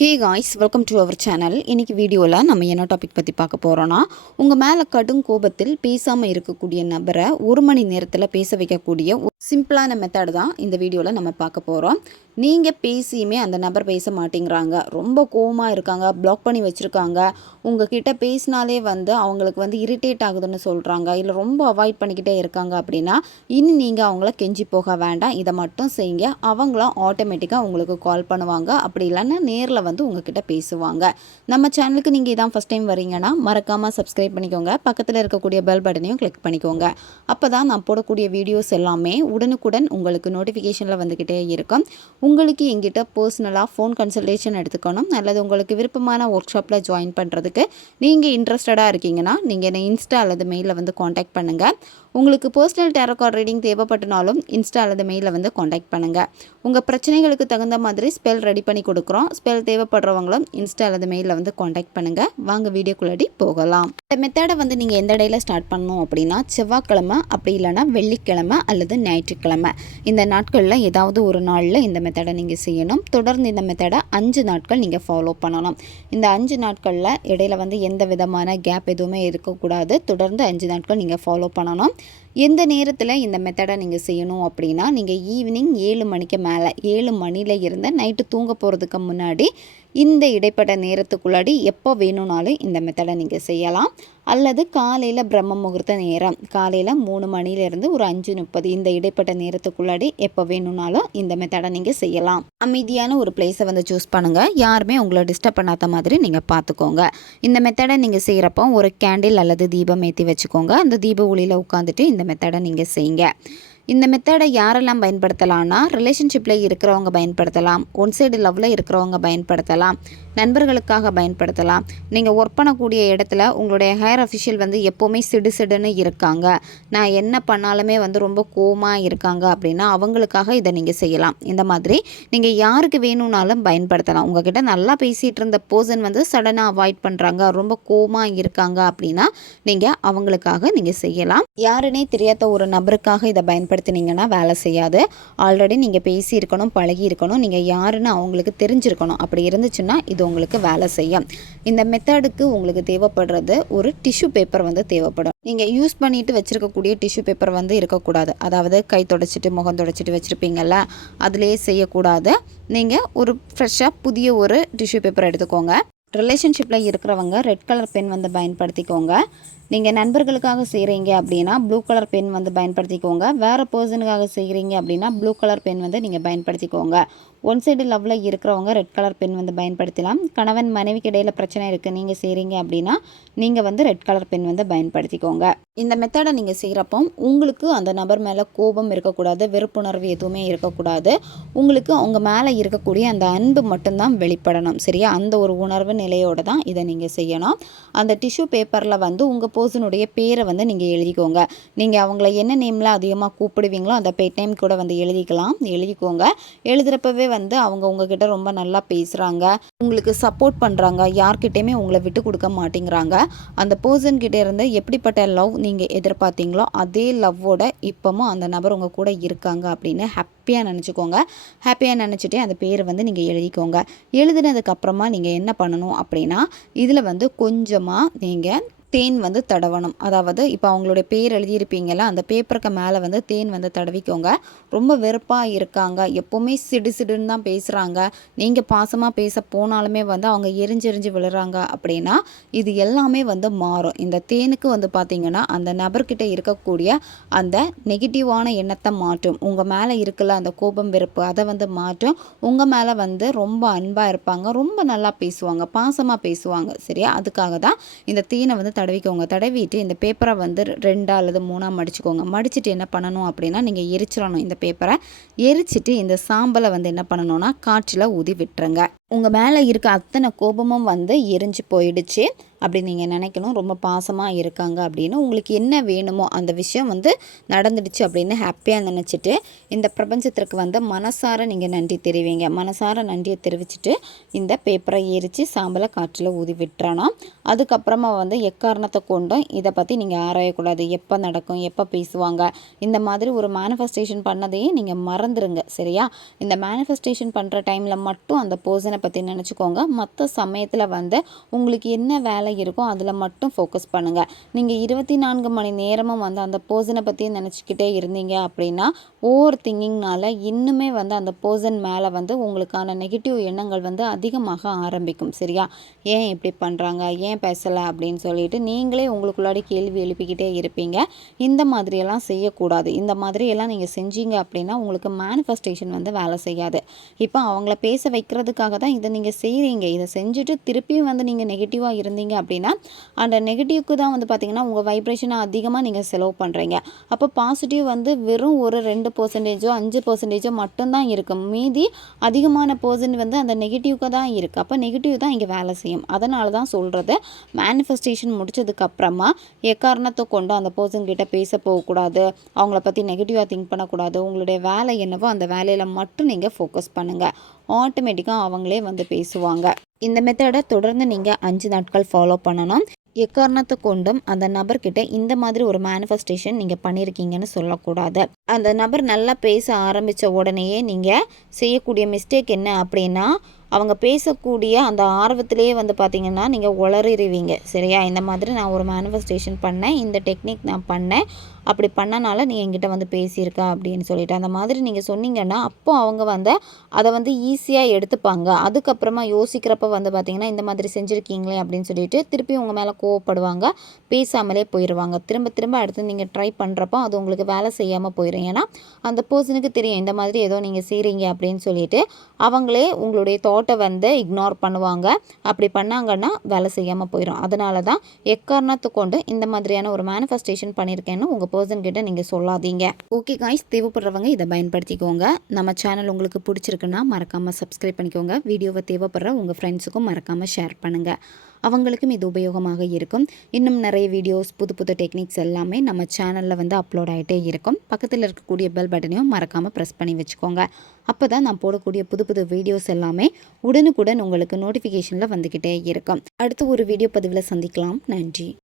Hey guys, welcome to our channel. இன்றைக்கி வீடியோவில் நம்ம என்ன டாபிக் பற்றி பார்க்க போகிறோன்னா, உங்கள் மேலே கடும் கோபத்தில் பேசாமல் இருக்கக்கூடிய நபரை 1 மணி நேரத்தில் பேச வைக்கக்கூடிய ஒரு சிம்பிளான மெத்தட் தான் இந்த வீடியோவில் நம்ம பார்க்க போகிறோம். நீங்கள் பேசியுமே அந்த நபர் பேச மாட்டேங்கிறாங்க, ரொம்ப கோவமாக இருக்காங்க, பிளாக் பண்ணி வச்சுருக்காங்க, உங்ககிட்ட பேசினாலே அவங்களுக்கு இரிட்டேட் ஆகுதுன்னு சொல்கிறாங்க, இல்லை ரொம்ப அவாய்ட் பண்ணிக்கிட்டே இருக்காங்க அப்படின்னா, இனி நீங்கள் அவங்கள கெஞ்சி போக வேண்டாம். இதை மட்டும் செய்யுங்க. அவங்களும் ஆட்டோமேட்டிக்காக உங்களுக்கு கால் பண்ணுவாங்க. அப்படி இல்லைன்னா நேரில் உங்ககிட்ட பேசுவாங்க. நம்ம சேனலுக்கு நீங்கள் இதான் ஃபஸ்ட் டைம் வரீங்கன்னா மறக்காமல் சப்ஸ்கிரைப் பண்ணிக்கோங்க. பக்கத்தில் இருக்கக்கூடிய பெல் பட்டனையும் கிளிக் பண்ணிக்கோங்க. அப்போ தான் நான் போடக்கூடிய வீடியோஸ் எல்லாமே உடனுக்குடன் உங்களுக்கு நோட்டிஃபிகேஷனில் வந்துக்கிட்டே இருக்கும். உங்களுக்கு எங்கிட்ட பர்சனலாக ஃபோன் கன்சல்டேஷன் எடுத்துக்கணும் அல்லது உங்களுக்கு விருப்பமான ஒர்க் ஷாப்பில் ஜாயின் பண்ணுறதுக்கு நீங்கள் இன்ட்ரெஸ்டடாக இருக்கீங்கன்னா நீங்கள் என்னை இன்ஸ்டா அல்லது மெயிலில் காண்டாக்ட் பண்ணுங்கள். உங்களுக்கு பர்சனல் டேரோ கார்ட் ரீடிங் தேவைப்பட்டனாலும் இன்ஸ்டா அல்லது மெயிலில் காண்டாக்ட் பண்ணுங்கள். உங்கள் பிரச்சனைகளுக்கு தகுந்த மாதிரி ஸ்பெல் ரெடி பண்ணி கொடுக்குறோம். ஸ்பெல் தேவைப்படுறவங்களும் இன்ஸ்டா அல்லது மெயிலில் காண்டாக்ட் பண்ணுங்கள். வாங்க வீடியோக்குள்ளடி போகலாம். இந்த மெத்தடை நீங்கள் எந்த டேயில் ஸ்டார்ட் பண்ணணும் அப்படின்னா, செவ்வாய்க்கிழமை அப்படி இல்லைனா வெள்ளிக்கிழமை அல்லது ஞாயிற்றுக்கிழமை இந்த நாட்களில் ஏதாவது ஒரு நாளில் இந்த மெத்தடை நீங்கள் செய்யணும். தொடர்ந்து இந்த மெத்தடை 5 நாட்கள் நீங்கள் ஃபாலோ பண்ணணும். இந்த 5 நாட்களில் இடையில எந்த விதமான கேப் எதுவுமே இருக்கக்கூடாது. தொடர்ந்து 5 நாட்கள் நீங்கள் ஃபாலோ பண்ணணும். எந்த நேரத்தில் இந்த மெத்தடை நீங்கள் செய்யணும் அப்படின்னா, நீங்கள் ஈவினிங் 7 மணிக்கு மேலே 7 மணியில் இருந்து நைட்டு தூங்க போகிறதுக்கு முன்னாடி இந்த இடைப்பட்ட நேரத்துக்குள்ளாடி எப்போ வேணும்னாலும் இந்த மெத்தடை நீங்கள் செய்யலாம். அல்லது காலையில் பிரம்ம முகூர்த்த நேரம் காலையில் 3 மணிலேருந்து ஒரு 5:30 இந்த இடைப்பட்ட நேரத்துக்குள்ளாடி எப்போ வேணும்னாலும் இந்த மெத்தடை நீங்கள் செய்யலாம். அமைதியான ஒரு பிளேஸை சூஸ் பண்ணுங்கள். யாருமே உங்களை டிஸ்டர்ப் பண்ணாத மாதிரி நீங்கள் பார்த்துக்கோங்க. இந்த மெத்தடை நீங்கள் செய்கிறப்போ ஒரு கேண்டில் அல்லது தீபம் ஏற்றி வச்சுக்கோங்க. அந்த தீப ஒளியில் உட்காந்துட்டு இந்த மெத்தடை நீங்கள் செய்யுங்க. இந்த மெத்தடை யாரெல்லாம் பயன்படுத்தலாம்னா, ரிலேஷன்ஷிப்பில் இருக்கிறவங்க பயன்படுத்தலாம், ஒன் சைடு லவ்வில் இருக்கிறவங்க பயன்படுத்தலாம், நண்பர்களுக்காக பயன்படுத்தலாம். நீங்கள் ஒர்க் பண்ணக்கூடிய இடத்துல உங்களுடைய ஹையர் அஃபிஷியல் எப்போவுமே சிடுன்னு இருக்காங்க, நான் என்ன பண்ணாலுமே ரொம்ப கோவமாக இருக்காங்க அப்படின்னா அவங்களுக்காக இதை நீங்கள் செய்யலாம். இந்த மாதிரி நீங்கள் யாருக்கு வேணும்னாலும் பயன்படுத்தலாம். உங்ககிட்ட நல்லா பேசிகிட்டு இருந்த பர்சன் சடனாக அவாய்ட் பண்ணுறாங்க, ரொம்ப கோவமாக இருக்காங்க அப்படின்னா நீங்கள் அவங்களுக்காக நீங்கள் செய்யலாம். யாருன்னே தெரியாத ஒரு நபருக்காக இதை பயன்படுத்தினீங்கன்னா வேலை செய்யாது. ஆல்ரெடி நீங்கள் பேசியிருக்கணும், பழகி இருக்கணும், நீங்கள் யாருன்னு அவங்களுக்கு தெரிஞ்சிருக்கணும். அப்படி இருந்துச்சுன்னா இது உங்களுக்கு வேலை செய்யும். இந்த மெத்தடுக்கு உங்களுக்கு தேவைப்படுறது ஒரு டிஷ்யூ பேப்பர் தேவைப்படும். நீங்கள் யூஸ் பண்ணிட்டு வச்சுருக்கக்கூடிய டிஷ்யூ பேப்பர் இருக்கக்கூடாது. அதாவது கை தொடச்சிட்டு முகம் தொடச்சிட்டு வச்சுருப்பீங்கள்ல, அதிலேயே செய்யக்கூடாது. நீங்கள் ஒரு ஃப்ரெஷ்ஷாக புதிய ஒரு டிஷ்யூ பேப்பர் எடுத்துக்கோங்க. ரிலேஷன்ஷிப்பில் இருக்கிறவங்க ரெட் கலர் பென் பயன்படுத்திக்கோங்க. நீங்கள் நண்பர்களுக்காக செய்கிறீங்க அப்படின்னா ப்ளூ கலர் பென் பயன்படுத்திக்கோங்க. வேறு பர்சனுக்காக செய்கிறீங்க அப்படின்னா ப்ளூ கலர் பென் நீங்கள் பயன்படுத்திக்கோங்க. ஒன் சைடு லவ்வில் இருக்கிறவங்க ரெட் கலர் பென் பயன்படுத்தலாம். கணவன் மனைவிக்கு இடையில் பிரச்சனை இருக்குது, நீங்கள் செய்கிறீங்க அப்படின்னா நீங்கள் ரெட் கலர் பென் பயன்படுத்திக்கோங்க. இந்த மெத்தடை நீங்கள் செய்கிறப்போ உங்களுக்கு அந்த நபர் மேலே கோபம் இருக்கக்கூடாது, வெறுப்புணர்வு எதுவுமே இருக்கக்கூடாது. உங்களுக்கு அவங்க மேலே இருக்கக்கூடிய அந்த அன்பு மட்டும்தான் வெளிப்படணும். சரியா? அந்த ஒரு உணர்வு நிலையோடு தான் இதை நீங்கள் செய்யணும். அந்த டிஷ்யூ பேப்பரில் உங்கள் பர்சனுடைய பேரை நீங்கள் எழுதிக்கோங்க. நீங்கள் அவங்கள என்ன நேமில் அதிகமாக கூப்பிடுவீங்களோ அந்த பேட் நேம் கூட எழுதிக்கோங்க. எழுதுகிறப்பவே அவங்க உங்ககிட்ட ரொம்ப நல்லா பேசுகிறாங்க, உங்களுக்கு சப்போர்ட் பண்ணுறாங்க, யார்கிட்டையுமே உங்களை விட்டு கொடுக்க மாட்டேங்கிறாங்க. அந்த பர்சன் கிட்டே இருந்து எப்படிப்பட்ட லவ் நீங்கள் எதிர்பார்த்தீங்களோ அதே லவ்வோட இப்போவும் அந்த நபர் உங்கள் கூட இருக்காங்க அப்படின்னு ஹாப்பியாக நினச்சிக்கோங்க. ஹாப்பியாக நினச்சிட்டே அந்த பேரை நீங்கள் எழுதிக்கோங்க. எழுதுனதுக்கப்புறமா நீங்கள் என்ன பண்ணணும் அப்படின்னா, இதில் கொஞ்சமாக நீங்கள் தேன் தடவணும். அதாவது இப்போ அவங்களுடைய பேர் எழுதியிருப்பீங்களா, அந்த பேப்பருக்கு மேலே தேன் தடவிக்கோங்க. ரொம்ப வெறுப்பாக இருக்காங்க, எப்போவுமே சிடுன்னு தான் பேசுகிறாங்க, நீங்கள் பாசமாக பேச போனாலுமே அவங்க எரிஞ்செறிஞ்சு விழுறாங்க அப்படின்னா இது எல்லாமே மாறும். இந்த தேனுக்கு பார்த்திங்கன்னா அந்த நபர்கிட்ட இருக்கக்கூடிய அந்த நெகட்டிவான எண்ணத்தை மாற்றும். உங்கள் மேலே இருக்கல அந்த கோபம் வெறுப்பு அதை மாற்றும். உங்கள் மேலே ரொம்ப அன்பாக இருப்பாங்க, ரொம்ப நல்லா பேசுவாங்க, பாசமாக பேசுவாங்க. சரியா? அதுக்காக தான் இந்த தேனை தடவிக்கோங்க. தடவிட்டு இந்த பேப்பரை 2 அல்லது 3 மடிச்சுக்கோங்க. மடிச்சுட்டு என்ன பண்ணணும் அப்படின்னா, நீங்கள் எரிச்சிடணும். இந்த பேப்பரை எரிச்சிட்டு இந்த சாம்பலை என்ன பண்ணணும்னா காற்றில் ஊதி விட்டுருங்க. உங்கள் மேலே இருக்க அத்தனை கோபமும் எரிஞ்சு போயிடுச்சு அப்படி நீங்கள் நினைக்கணும். ரொம்ப பாசமாக இருக்காங்க அப்படின்னு உங்களுக்கு என்ன வேணுமோ அந்த விஷயம் நடந்துடுச்சு அப்படின்னு ஹாப்பியாக நினச்சிட்டு இந்த பிரபஞ்சத்திற்கு மனசார நீங்கள் நன்றி தெரிவிங்க. மனசார நன்றியை தெரிவிச்சுட்டு இந்த பேப்பரை எரித்து சாம்பலை காற்றில் ஊதி விட்டுறணும். அதுக்கப்புறமா எக்காரணத்தை கொண்டும் இதை பற்றி நீங்கள் ஆராயக்கூடாது. எப்போ நடக்கும், எப்போ பேசுவாங்க, இந்த மாதிரி ஒரு மேனிஃபெஸ்டேஷன் பண்ணதையே நீங்கள் மறந்துடுங்க. சரியா? இந்த மேனிஃபெஸ்டேஷன் பண்ணுற டைமில் மட்டும் அந்த பர்சனை பர்சனை பற்றி நினச்சிக்கோங்க. மற்ற சமயத்தில் வந்து உங்களுக்கு என்ன வேலை இருக்கோ அதில் மட்டும் ஃபோக்கஸ் பண்ணுங்கள். நீங்கள் 24 மணி நேரமும் வந்து அந்த பர்சனை பற்றி நினச்சிக்கிட்டே இருந்தீங்க அப்படின்னா ஓவர் திங்கிங்னால இன்னுமே வந்து அந்த பர்சன் மேலே வந்து உங்களுக்கான நெகட்டிவ் எண்ணங்கள் வந்து அதிகமாக ஆரம்பிக்கும். சரியா? ஏன் இப்படி பண்ணுறாங்க, ஏன் பேசலை அப்படின்னு சொல்லிட்டு நீங்களே உங்களுக்குள்ளாடி கேள்வி எழுப்பிக்கிட்டே இருப்பீங்க. இந்த மாதிரியெல்லாம் செய்யக்கூடாது. இந்த மாதிரியெல்லாம் நீங்கள் செஞ்சீங்க அப்படின்னா உங்களுக்கு மேனிஃபெஸ்டேஷன் வந்து வேலை செய்யாது. இப்போ அவங்கள பேச வைக்கிறதுக்காக தான் இதை நீங்கள் செய்கிறீங்க. இதை செஞ்சுட்டு திருப்பியும் வந்து நீங்கள் நெகட்டிவாக இருந்தீங்க அப்படின்னா அந்த நெகட்டிவ்க்கு தான் வந்து பார்த்திங்கன்னா உங்கள் வைப்ரேஷனை அதிகமாக நீங்கள் செலவு பண்ணுறீங்க. அப்போ பாசிட்டிவ் வந்து வெறும் ஒரு 2% 5% மட்டும்தான் இருக்கும். மீதி அதிகமான பர்சன்ட் வந்து அந்த நெகட்டிவ்க்கு தான் இருக்குது. அப்போ நெகட்டிவ் தான் இங்கே வேலை செய்யும். அதனால தான் சொல்கிறது, மேனிஃபெஸ்டேஷன் முடிச்சதுக்கப்புறமா எக்காரணத்தை கொண்டு அந்த பர்சன் கிட்ட பேச போகக்கூடாது, அவங்கள பற்றி நெகட்டிவாக திங்க் பண்ணக்கூடாது. உங்களுடைய வேலை என்னவோ அந்த வேலையில் மட்டும் நீங்கள் ஃபோக்கஸ் பண்ணுங்கள். ஆட்டோமேட்டிக்காக அவங்களே வந்து பேசுவாங்க. இந்த மெத்தடை தொடர்ந்து நீங்கள் 5 நாட்கள் ஃபாலோ பண்ணணும். எக்காரணத்தை கொண்டும் அந்த நபர்கிட்ட இந்த மாதிரி ஒரு மேனிஃபெஸ்டேஷன் நீங்கள் பண்ணியிருக்கீங்கன்னு சொல்லக்கூடாது. அந்த நபர் நல்லா பேச ஆரம்பித்த உடனேயே நீங்கள் செய்யக்கூடிய மிஸ்டேக் என்ன அப்படின்னா, அவங்க பேசக்கூடிய அந்த ஆர்வத்திலேயே வந்து பார்த்திங்கன்னா நீங்கள் உளறிடுவீங்க. சரியா? இந்த மாதிரி நான் ஒரு மேனிஃபெஸ்டேஷன் பண்ணேன், இந்த டெக்னிக் நான் பண்ணேன், அப்படி பண்ணனால நீ என்கிட்ட வந்து பேசியிருக்கா அப்படின்னு சொல்லிட்டு அந்த மாதிரி நீங்கள் சொன்னீங்கன்னா அப்போ அவங்க வந்து அதை வந்து ஈஸியாக எடுத்துப்பாங்க. அதுக்கப்புறமா யோசிக்கிறப்ப வந்து பார்த்திங்கன்னா இந்த மாதிரி செஞ்சுருக்கீங்களே அப்படின்னு சொல்லிட்டு திருப்பி உங்கள் மேலே கோவப்படுவாங்க, பேசாமலே போயிடுவாங்க. திரும்ப திரும்ப அடுத்து நீங்கள் ட்ரை பண்ணுறப்போ அது உங்களுக்கு வேலை செய்யாமல் போயிடும். ஏன்னா அந்த பர்சனுக்கு தெரியும் இந்த மாதிரி ஏதோ நீங்கள் செய்கிறீங்க அப்படின்னு சொல்லிட்டு அவங்களே உங்களுடைய தாட்டை வந்து இக்னோர் பண்ணுவாங்க. அப்படி பண்ணாங்கன்னா வேலை செய்யாமல் போயிடும். அதனால தான் எக்காரணத்தை கொண்டு இந்த மாதிரியான ஒரு மேனிஃபெஸ்டேஷன் பண்ணியிருக்கேன்னு உங்கள் பர்சன் கிட்ட நீங்கள் சொல்லாதீங்க. ஓகே காய்ஸ், தேவைப்படுறவங்க இதை பயன்படுத்திக்கோங்க. நம்ம சேனல் உங்களுக்கு பிடிச்சிருக்குன்னா மறக்காமல் சப்ஸ்கிரைப் பண்ணிக்கோங்க. வீடியோவை தேவைப்படுற உங்கள் ஃப்ரெண்ட்ஸுக்கும் மறக்காமல் ஷேர் பண்ணுங்கள். அவங்களுக்கும் இது உபயோகமாக இருக்கும். இன்னும் நிறைய வீடியோஸ், புது புது டெக்னிக்ஸ் எல்லாமே நம்ம சேனலில் வந்து அப்லோட் ஆகிட்டே இருக்கும். பக்கத்தில் இருக்கக்கூடிய பெல் பட்டனையும் மறக்காமல் ப்ரெஸ் பண்ணி வச்சுக்கோங்க. அப்போ தான் நான் போடக்கூடிய புது புது வீடியோஸ் எல்லாமே உடனுக்குடன் உங்களுக்கு நோட்டிஃபிகேஷனில் வந்துக்கிட்டே இருக்கும். அடுத்து ஒரு வீடியோ பதிவில் சந்திக்கலாம். நன்றி.